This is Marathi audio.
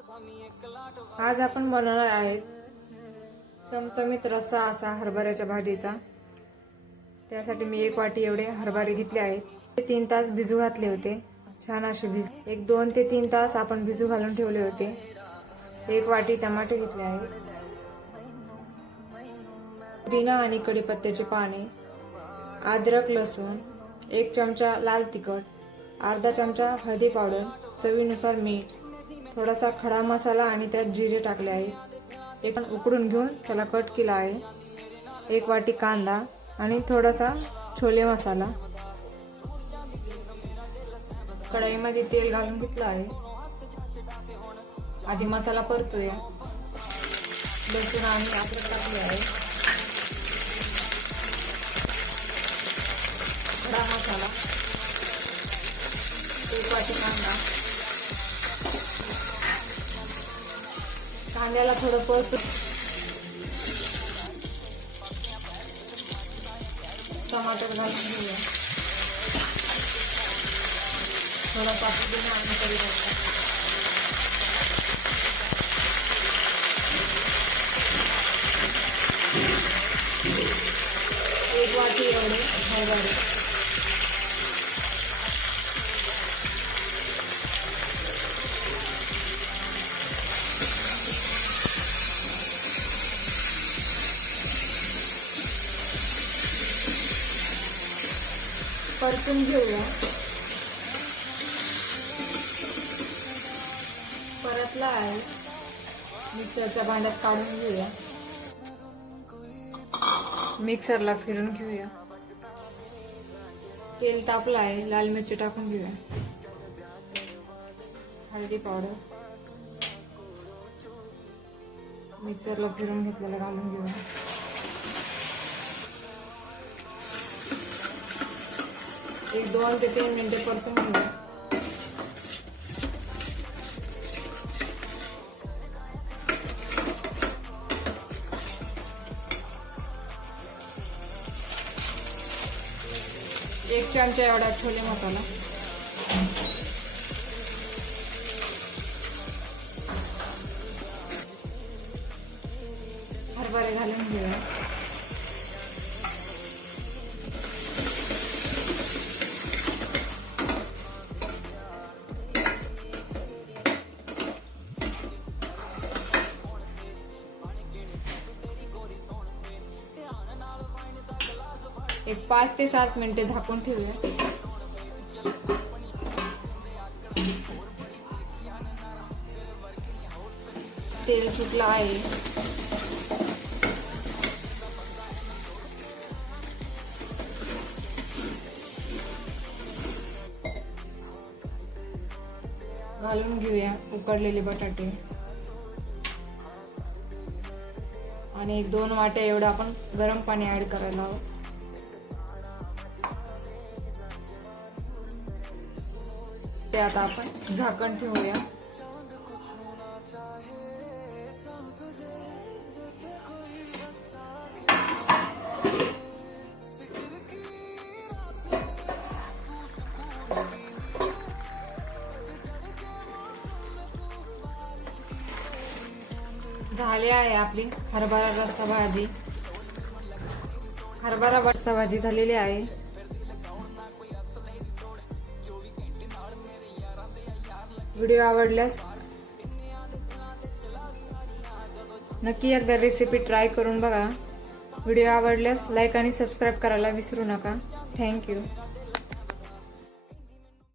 आज आपण बनवणार आहेत चमचमीत रस्सा असा हरभऱ्याच्या भाजीचा. त्यासाठी मी एक वाटी एवढे हरभरे घेतले आहेत. ते तीन तास भिजू घातले होते. छान असे भिज एक दोन ते तीन तास आपण भिजू घालून ठेवले होते. एक वाटी टमाटे घेतले आहेत. पुदिना आणि कढीपत्त्याचे पाने अद्रक लसूण एक चमचा लाल तिखट अर्धा चमचा हळदी पावडर चवीनुसार मीठ थोडासा खडा मसाला आणि त्यात जिरे टाकले आहे. एक उकडून घेऊन त्याला कट केला आहे. एक वाटी कांदा आणि थोडासा छोले मसाला. कढईमध्ये तेल घालून घेतलं आहे. आधी मसाला परतोय. लसूण आणि अद्रक टाकले आहे. खडा मसाला. एक वाटी कांदा. कांद्याला थोडं परतू टमाटर घालून घेऊया. थोडा पापडी आणि कढीपत्ता एक वाटी एवढे हरभरे. परतून घेऊया. परतला आहे. मिक्सरच्या भांड्यात काढून घेऊया. मिक्सरला फिरून घेऊया. तेल तापलं आहे. लाल मिरची टाकून घेऊया. हळदी पावडर. मिक्सरला फिरून घेतलेलं घालून घेऊया. एक दोन ते तीन मिनिटे परतून घेऊया एक चमचा एवढा छोले मसाला. हरभरे घालून घेऊया. एक पाच ते सात मिनिटे झाकून ठेवूया. तेल सुटलं आहे. घालून घेऊया उकडलेले बटाटे. आणि एक दोन वाट्या एवढं आपण गरम पाणी ऍड करायला हवं. ते आता आपण झाकण ठेवूया. झाली आहे आपली हरभरा रस्सा भाजी. हरभरा रस्सा भाजी झालेली आहे. व्हिडिओ आवडल्यास नक्की एकदा रेसिपी ट्राय करून बघा. व्हिडिओ आवडल्यास लाईक आणि सबस्क्राईब करायला विसरू नका. थँक्यू